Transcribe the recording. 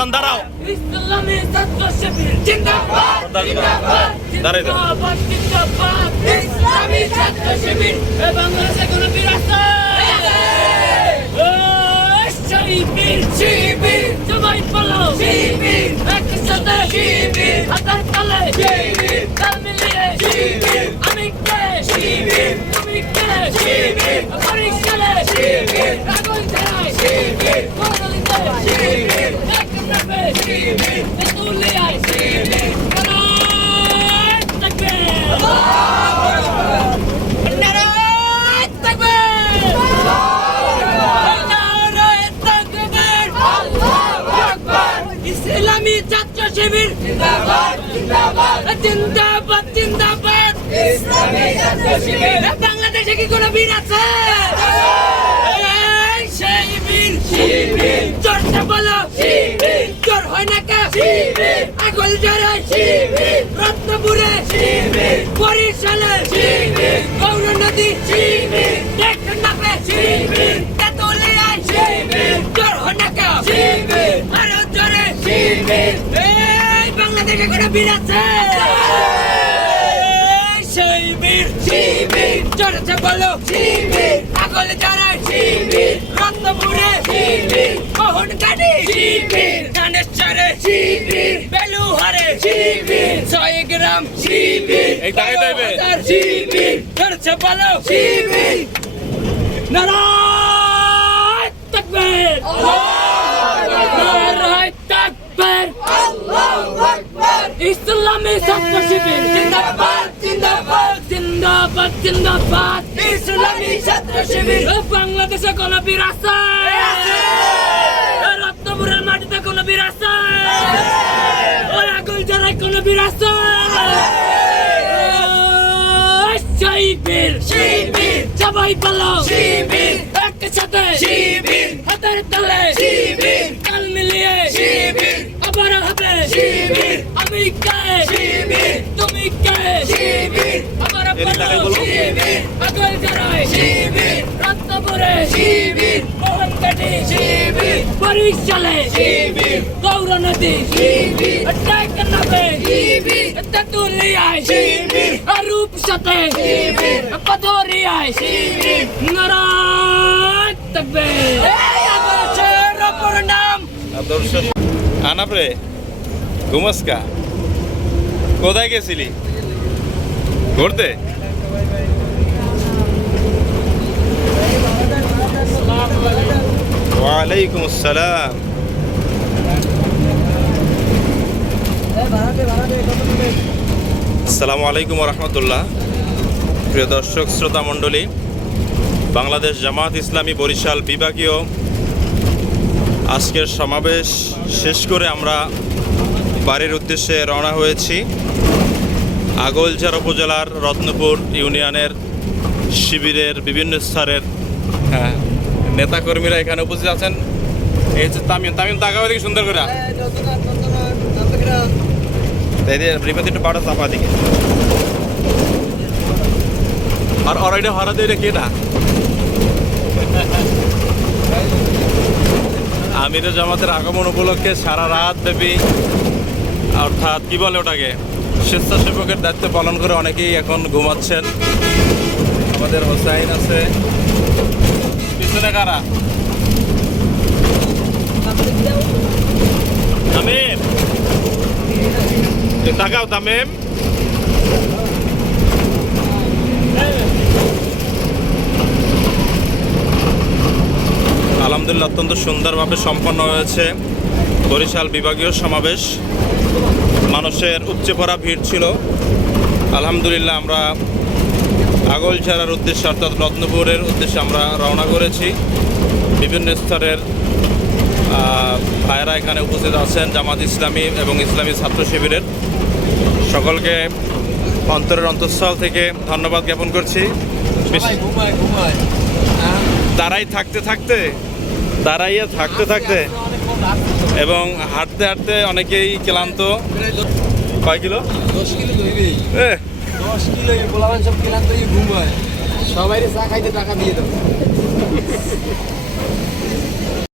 আজান দাঁড়াও। ইসলামী ছাত্র শিবির জিন্দাবাদ জিন্দাবাদ দাঁড়াই দাও। জিন্দাবাদ জিন্দাবাদ ইসলামী ছাত্র শিবির এ বাংলাদেশে কোন বীর আছে শিবির শিবির সবাই পালাও শিবির একসাথে শিবির হাতের তালে শিবির তাল মিলিয়ে শিবির আমি কে শিবির তুমি কে শিবির পরিষ্কারে শিবির আগুন জ্বালায় শিবির বদলিতে শিবির একসাথে শিবির তুলে আয় শিবির নারায়ণ তাকবীর নারায়ণ তাকবীর ইসলামী ছাত্র শিবির জিন্দাবাদ জিন্দাবাদ জিন্দাবাদ জিন্দাবাদ ইসলামী ছাত্র শিবির বাংলাদেশে কি কোনো বীর আছে সেই বীর শিবির চর্চা বলো শিবির চোর হয় না কে শিবির আগল জড়ে শিবির রত্নপুরে শিবির বরিশালে শিবির গৌর নদী শিবির টেকনাফে শিবির তেতুলিয়ায় শিবির চোর হয় না কে শিবির আরো জোরে শিবির এই বাংলাদেশে কোনো বীর আছে সেই বীর শিবির চর্চা বলো শিবির আগল জড়ে শিবির রত্নপুরে শিবির মোহনকাটি শিবির গানেশ্বরে শিবির বেলুহারে শিবির 6 গ্রাম শিবির এই টাকা দেবে শিবির চর্চা বলো শিবির নারায়ণ তাকবীর নারায়ণ তাকবীর আল্লাহু আকবার ইসলামী ছাত্র শিবির জিন্দাবাদ জিন্দাবাদ জিন্দাবাদ জিন্দাবাদ ইসলামী ছাত্র শিবির বাংলাদেশে কোন বীর আছে রত্নপুরের মাটিতে কোন বীর আছে আগুন জ্বালায় কোন বীর আছে শিবির শিবির সবাই পালাও শিবির একসাথে শিবির হাতের তালে শিবির তাল মিলিয়ে শিবির আবার হবে শিবির আমি কে শিবির তুমি কে শিবির আবার শিবির আগল জড়ায় শিবির রত্নপুরে শিবির মোহনকাটি শিবির বরিশালে শিবির গৌর নদী শিবির টেকনাফে শিবির তেতুলিয়ায় শিবির রূপসাতে শিবির পাথরিয়ায় শিবির নারায়ণ তাকবীর এই আদর্শের অপর নাম আদর্শ আনাপরে ঘুমাসকা কোথায় গেছিলি ঘুরতে ওয়ালাইকুম আসসালাম আসসালামু আলাইকুম রহমতুল্লাহ প্রিয় দর্শক শ্রোতা মণ্ডলী বাংলাদেশ জামাত ইসলামী বরিশাল বিভাগীয় আজকের সমাবেশ শেষ করে আমরা বাড়ির উদ্দেশ্যে রওনা হয়েছি আগৈলঝাড়া উপজেলার রত্নপুর ইউনিয়নের শিবিরের বিভিন্ন স্তরের নেতাকর্মীরা এখানে উপস্থিত আছেন। এই হচ্ছে তামিম তামিম তাকাবে দিকে সুন্দর করে একটু পাড়া চাপা দিকে আর অরাইটা হরা দিয়ে কে না আমিরে জামাতের আগমন উপলক্ষে সারা রাত ব্যাপী অর্থাৎ কি বলে ওটাকে স্বেচ্ছাসেবকের দায়িত্ব পালন করে অনেকেই এখন ঘুমাচ্ছেন। আমাদের হোসাইন আছে পিছনে কারা তামিম তাকাও তামিম আলহামদুলিল্লাহ অত্যন্ত সুন্দরভাবে সম্পন্ন হয়েছে বরিশাল বিভাগীয় সমাবেশ। মানুষের উপচে পড়া ভিড় ছিল। আলহামদুলিল্লাহ আমরা আগৈলঝাড়ার উদ্দেশ্যে অর্থাৎ রত্নপুরের উদ্দেশ্যে আমরা রওনা করেছি। বিভিন্ন স্তরের ভাইয়েরা এখানে উপস্থিত আছেন জামাত ইসলামী এবং ইসলামী ছাত্র শিবিরের সকলকে অন্তরের অন্তঃস্থল থেকে ধন্যবাদ জ্ঞাপন করছি। দাঁড়াইয়া থাকতে থাকতে এবং হাঁটতে হাঁটতে অনেকেই ক্লান্ত। কয় কিলো? 10 কিলো ধরবি। 10 কিলো গোলাবান সব ক্লান্ত ঘুমায়। সবাই চা খাইতে টাকা দিয়ে দাও।